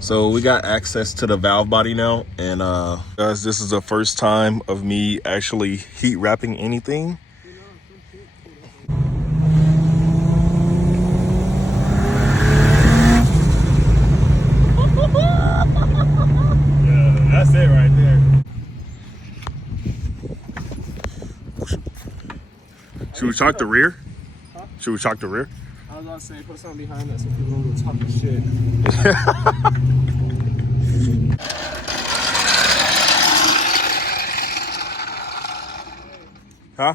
So we got access to the valve body now, and guys, this is the first time of me actually heat wrapping anything. Yeah, that's it right there. Should we chalk the rear? Huh? Should we chalk the rear? I was about to say, put something behind that so people don't go talking shit. Huh?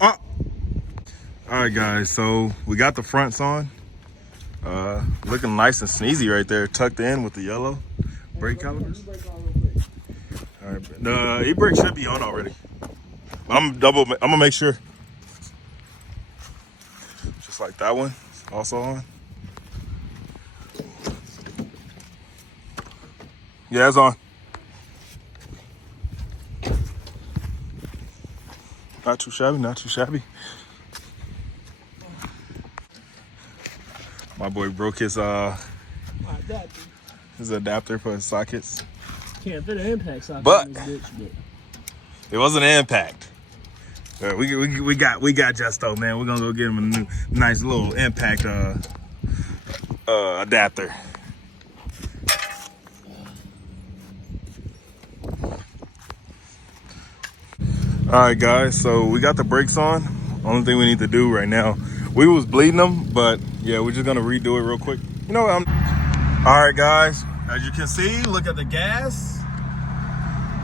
Oh. All right, guys. So we got the fronts on. Looking nice and sneezy right there, tucked in with the yellow brake calipers. All right, the e-brake should be on already. I'm gonna make sure. Just like that one, also on. Yeah, it's on. Not too shabby, not too shabby. My boy broke his adapter for his sockets. Can't fit an impact socket But in this bitch, but it wasn't an impact. We got Justo, man. We're gonna go get him a new nice little impact adapter. All right, guys. So we got the brakes on. Only thing we need to do right now. We was bleeding them, but yeah, we're just gonna redo it real quick. You know what? All right, guys. As you can see, look at the gas.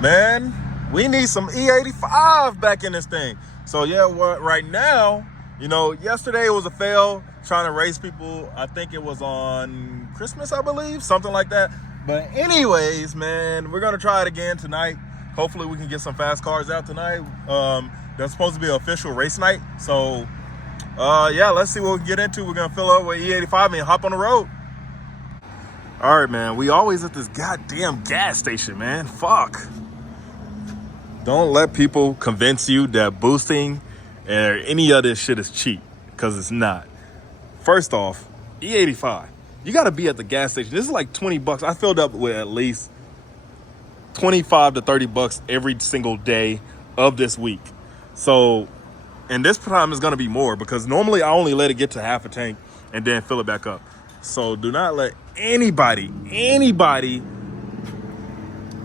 Man, we need some E85 back in this thing. So yeah, right now, you know, yesterday it was a fail trying to race people. I think it was on Christmas, I believe, something like that. But anyways, man, we're gonna try it again tonight. Hopefully we can get some fast cars out tonight. That's supposed to be an official race night. So yeah, let's see what we can get into. We're gonna fill up with E85 and hop on the road. All right, man, we always at this goddamn gas station, man. Fuck. Don't let people convince you that boosting or any other shit is cheap, because it's not. First off, E85, you got to be at the gas station. This is like 20 bucks. I filled up with at least 25 to 30 bucks every single day of this week. So, and this time is going to be more, because normally I only let it get to half a tank and then fill it back up. So do not let anybody,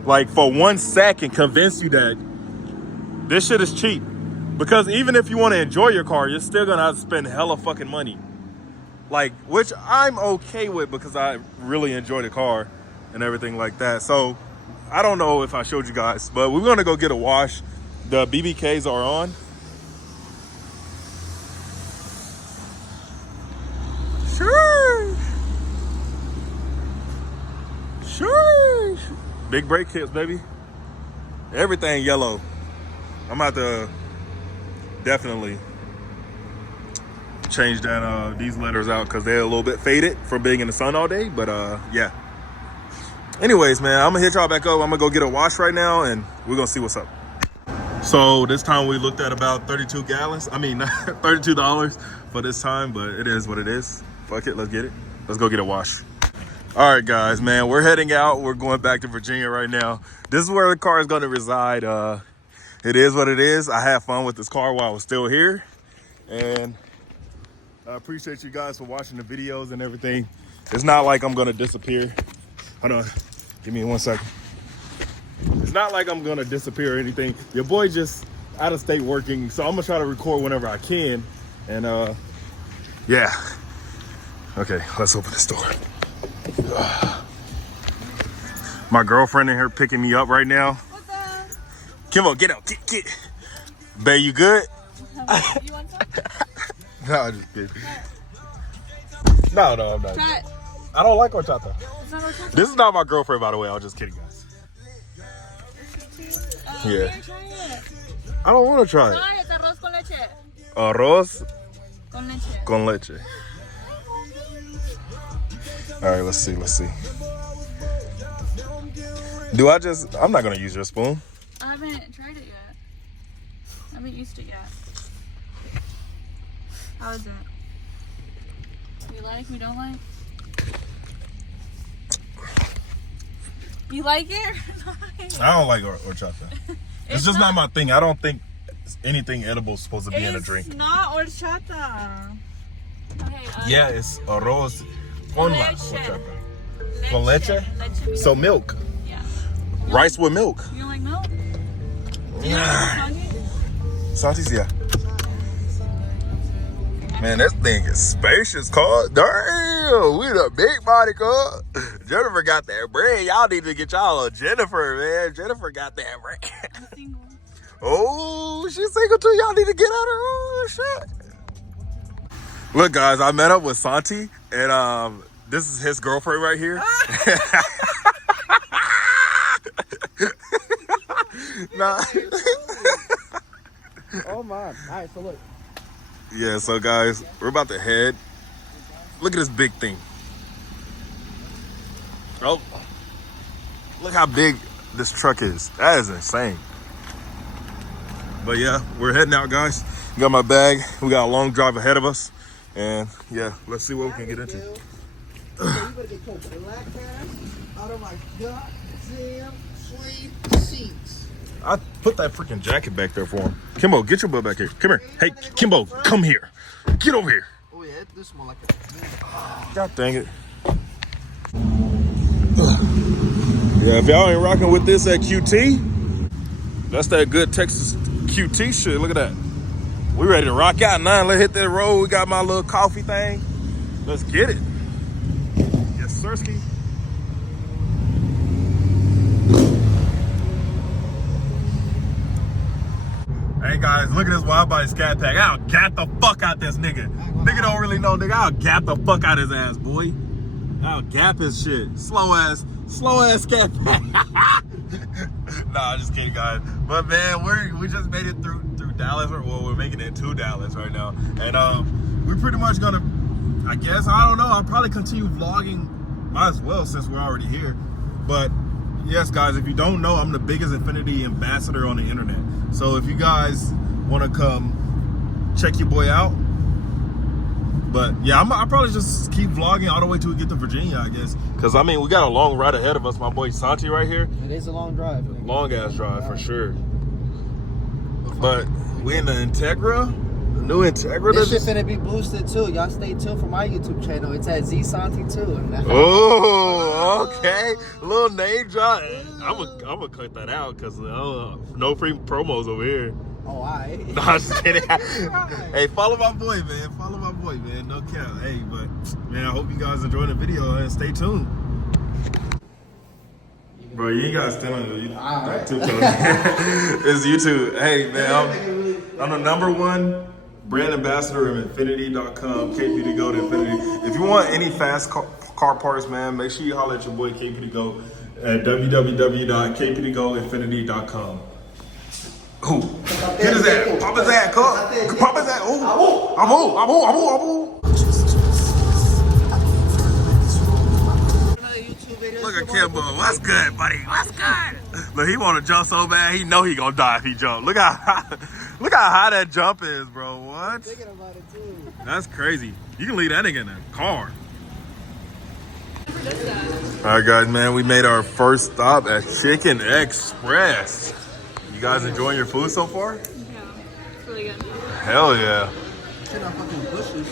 like for 1 second convince you that this shit is cheap. Because even if you want to enjoy your car, you're still going to have to spend hella fucking money. Like, which I'm okay with because I really enjoy the car and everything like that. So I don't know if I showed you guys, but we're going to go get a wash. The BBKs are on. Sure. Big brake kits, baby. Everything yellow. I'm about to definitely change that these letters out because they're a little bit faded from being in the sun all day. But yeah. Anyways, man, I'm gonna hit y'all back up. I'm gonna go get a wash right now and we're gonna see what's up. So this time we looked at about 32 gallons. I mean, $32 for this time, but it is what it is. Fuck it, let's get it. Let's go get a wash. All right, guys, man, we're heading out. We're going back to Virginia right now. This is where the car is gonna reside. It is what it is. I had fun with this car while I was still here. And I appreciate you guys for watching the videos and everything. It's not like I'm gonna disappear. Hold on, give me 1 second. It's not like I'm gonna disappear or anything. Your boy just out of state working, so I'm gonna try to record whenever I can. And yeah. Okay, let's open this door. My girlfriend in here picking me up right now. What's up? Kimbo, get out, get. Babe, you good? You want some? No, I'm just kidding. No, I'm not. Try it. I don't like horchata. It's not horchata. This is not my girlfriend, by the way. I was just kidding, guys. Yeah. Here, try it. I don't want to try it. Try it. Arroz con leche. Arroz Con leche. con leche. All right, let's see. I'm not going to use your spoon. I haven't tried it yet. haven't used it yet. How is it? You like? You don't like? You like it or not? I don't like horchata. It's just not my thing. I don't think anything edible is supposed to be in a drink. It's not horchata. Okay, Yeah, it's arroz con la leche. horchata. Con leche? Leche. So milk. Yeah. Rice with milk. You don't like milk? Do you like Santi's, yeah. Man, this thing is spacious, cuz. Damn, we the big body, cuz. Jennifer got that bread. Y'all need to get y'all a Jennifer, man. Jennifer got that bread. I'm single. Oh, she's single too. Y'all need to get out her own shit. Look, guys, I met up with Santi, and this is his girlfriend right here. Nah. Oh my. Alright, so look. Yeah, so guys, we're about to head. Look at this big thing. Oh, look how big this truck is. That is insane. But yeah, we're heading out, guys. Got my bag. We got a long drive ahead of us. And yeah, let's see what we can get into. You better get your black ass out of my goddamn sweet seats. I put that freaking jacket back there for him. Kimbo, get your butt back here. Come here. Hey, Kimbo, come here. Get over here. Oh yeah, this more like a... God dang it. Yeah, if y'all ain't rocking with this at QT, that's that good Texas QT shit. Look at that. We ready to rock out now. Let's hit that road. We got my little coffee thing. Let's get it. Yes, sirski. Hey guys, look at this wild body scat pack. I'll gap the fuck out this nigga. Nigga don't really know, nigga. I'll gap the fuck out his ass, boy. I'll gap his shit. Slow ass scat pack. Nah, I'm just kidding, guys. But man, we just made it through Dallas, or well, we're making it to Dallas right now, and we're pretty much gonna, I guess, I don't know. I'll probably continue vlogging, might as well since we're already here. But yes, guys, if you don't know, I'm the biggest Infinity ambassador on the internet. So if you guys want to come check your boy out, but yeah, I'll probably just keep vlogging all the way till we get to Virginia, I guess. Because I mean, we got a long ride ahead of us. My boy Santi right here. It is a long drive. Long ass drive for sure. But we in the Integra, the new Integra. This shit finna be boosted too. Y'all stay tuned for my YouTube channel. It's at Z Santi too. Oh, okay. A little name drop. I'm gonna cut that out because no free promos over here. Oh, alright. No, I'm just kidding. Hey, follow my boy, man. Follow my boy, man. No cap. Hey, but man, I hope you guys enjoy the video and stay tuned. Bro, you ain't gotta stand on it. It's YouTube. Hey, man, I'm the #1 brand ambassador of Infinity.com, KP to go to Infinity. If you want any fast car parts, man, make sure you holler at your boy KP to go at www.kptogoinfinity.com. Who? Get his ass. Pop his ass, cuz. Pop his ass. Oh. I'm Look at Kimbo. What's good, buddy? What's good? Look, he want to jump so bad. He know he gonna die if he jump. Look how high that jump is, bro. What? I'm thinking about it too. That's crazy. You can leave that nigga in a car. All right, guys, man. We made our first stop at Chicken Express. You guys enjoying your food so far? Yeah, it's really good. Hell yeah. Shit on fucking bushes.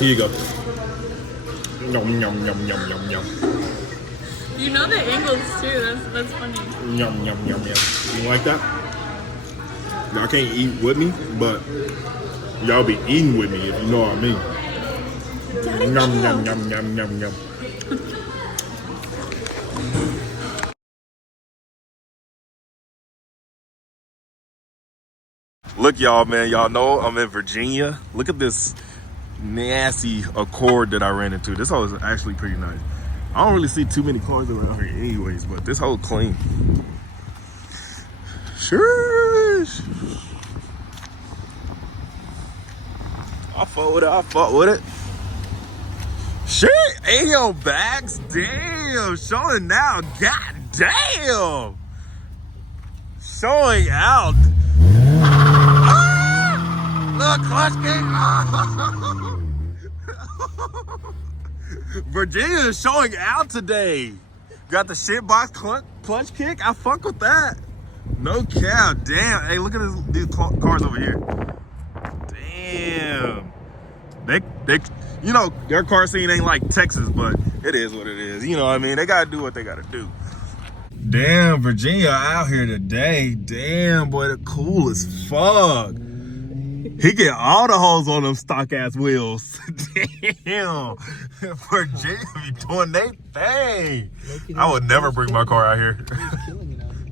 Here you go. Yum, yum, yum, yum, yum, yum. You know the angles too. That's funny. Yum, yum, yum, yum. You like that? Y'all can't eat with me, but y'all be eating with me if you know what I mean. Yum, yum, yum, yum, yum, yum. Look, y'all, man. Y'all know I'm in Virginia. Look at this nasty Accord that I ran into. This hoe is actually pretty nice. I don't really see too many cars around here anyways, but this hoe clean. Sure. I fought with it. Shit, Ayo backs, damn, showing now, god damn, showing out. Look, clutch kick. Virginia is showing out today. Got the shit box clutch kick. I fuck with that. No cap, damn. Hey, look at these cars over here. Damn. They, you know, their car scene ain't like Texas, but it is what it is. You know what I mean? They gotta do what they gotta do. Damn, Virginia out here today. Damn, boy, the cool as fuck. He get all the holes on them stock ass wheels. Damn, Virginia be doing they thing. I would never bring my car out here.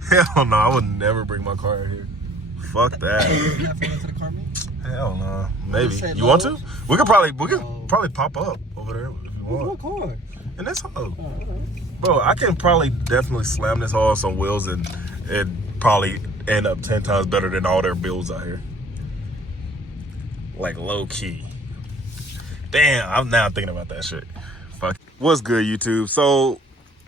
Hell no, I would never bring my car out here. Fuck that. Hell no. Maybe. You want to? We could probably pop up over there if you want. What car? In this hole. Bro, I can probably definitely slam this hole on some wheels and probably end up 10 times better than all their builds out here. Like low key. Damn, I'm now thinking about that shit. Fuck. What's good, YouTube? So,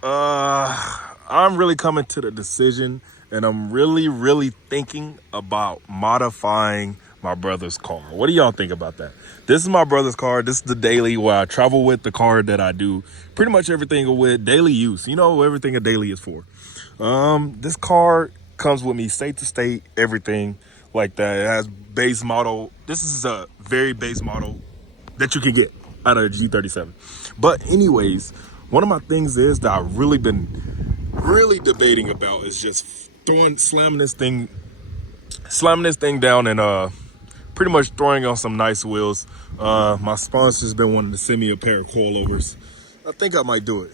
I'm really coming to the decision, and I'm really thinking about modifying my brother's car. What do y'all think about that? This is my brother's car. This is the daily where I travel with, the car that I do pretty much everything with, daily use. You know, everything a daily is for. This car comes with me state to state, everything like that. It has base model. This is a very base model that you can get out of a G37. But anyways, one of my things is that I've really been debating about is just slamming this thing down and pretty much throwing on some nice wheels. My sponsor's been wanting to send me a pair of coilovers. I think I might do it.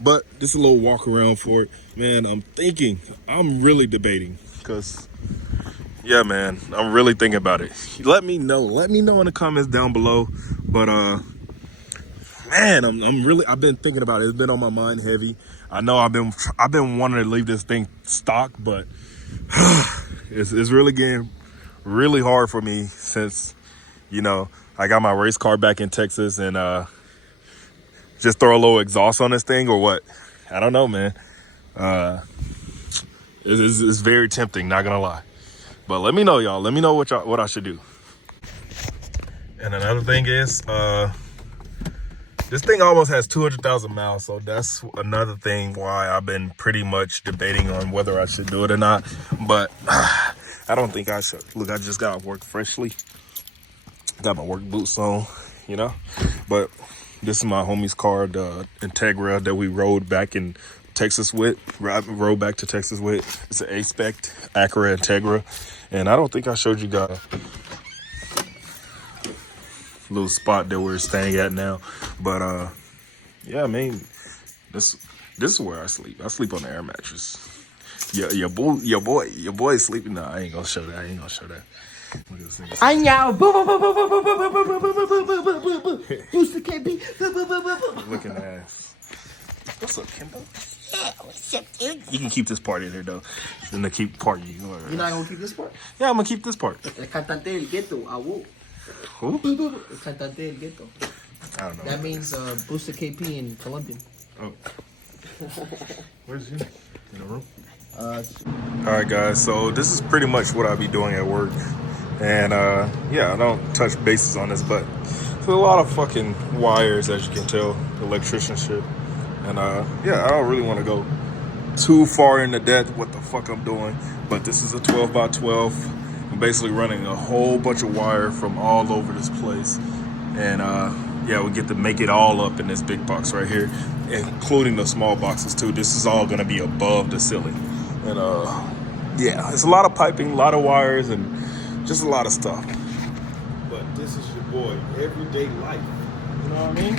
But just a little walk around for it. Man, I'm really debating because, yeah, man, I'm really thinking about it. Let me know in the comments down below. But, man, I've been thinking about it. It's been on my mind heavy. I know I've been wanting to leave this thing stock, but it's really getting really hard for me since, you know, I got my race car back in Texas and just throw a little exhaust on this thing or what? I don't know, man. It's very tempting, not gonna lie. But let me know, y'all. Let me know what I should do. And another thing is, this thing almost has 200,000 miles, so that's another thing why I've been pretty much debating on whether I should do it or not. But I don't think I should. Look, I just got work freshly. Got my work boots on, you know. But this is my homie's car, the Integra that we rode back in Texas with. Rode back to Texas with. It's an A-Spec Acura Integra. And I don't think I showed you guys a little spot that we're staying at now. But yeah, I mean, this is where I sleep. I sleep on the air mattress. Yeah, your boy is sleeping. No, I ain't gonna show that. Look at this thing. I know. Booster KB. Looking ass. What's up, Kimbo? Yeah, what's up, dude? You can keep this part in there though. And the keep part you. You're not gonna keep this part? Yeah, I'm gonna keep this part. El cantante del ghetto, awu. Who? El cantante del ghetto. I don't know. That means Booster KP in Colombian. Oh. Where's you? In the room? All right, guys. So this is pretty much what I be doing at work, and yeah, I don't touch bases on this, but there's a lot of fucking wires, as you can tell, electrician shit, and yeah, I don't really want to go too far into depth what the fuck I'm doing, but this is a 12 by 12. I'm basically running a whole bunch of wire from all over this place, and yeah, we get to make it all up in this big box right here, including the small boxes too. This is all gonna be above the ceiling. And yeah, it's a lot of piping, a lot of wires, and just a lot of stuff. But this is your boy, everyday life. You know what I mean?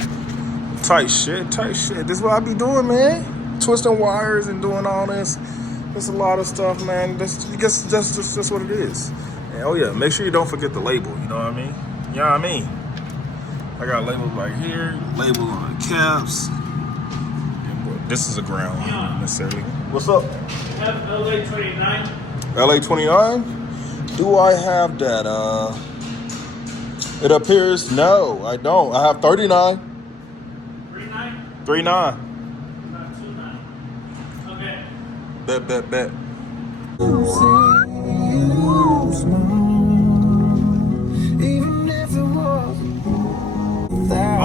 Tight shit. This is what I be doing, man. Twisting wires and doing all this. There's a lot of stuff, man. I guess that's just what it is. And oh yeah, make sure you don't forget the label. You know what I mean? You know what I mean? I got labels right here, labels on the caps. This is a ground, not necessarily. What's up? Have LA 29. LA 29? Do I have that? It appears no, I don't. I have 39. 39? 39. Not 29. Okay. Bet.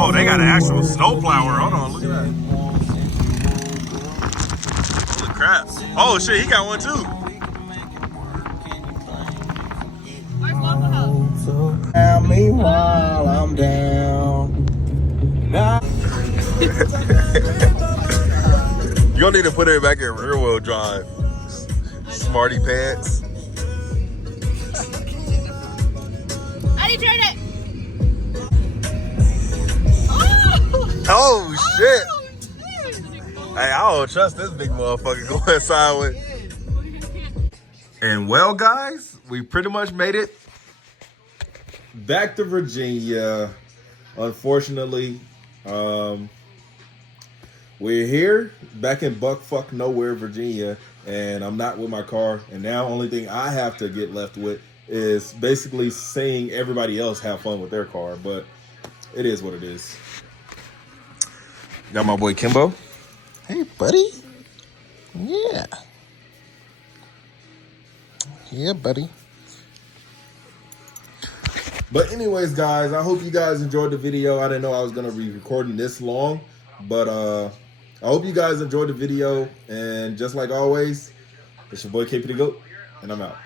Oh, they got an actual snowplower. Hold on, look at that. Holy crap. Oh shit, he got one too. Where's Waffle House? While I'm down. You're gonna need to put it back in rear wheel drive. Smarty pants. I tried it. Oh! Oh shit. Oh, Hey, I don't trust this big motherfucker going sideways. And well, guys, we pretty much made it back to Virginia. Unfortunately, we're here back in buckfuck nowhere, Virginia, and I'm not with my car. And now, only thing I have to get left with is basically seeing everybody else have fun with their car. But it is what it is. Got my boy Kimbo. Hey, buddy. Yeah. Yeah, buddy. But anyways, guys, I hope you guys enjoyed the video. I didn't know I was going to be recording this long, but I hope you guys enjoyed the video. And just like always, it's your boy KP the GOAT, and I'm out.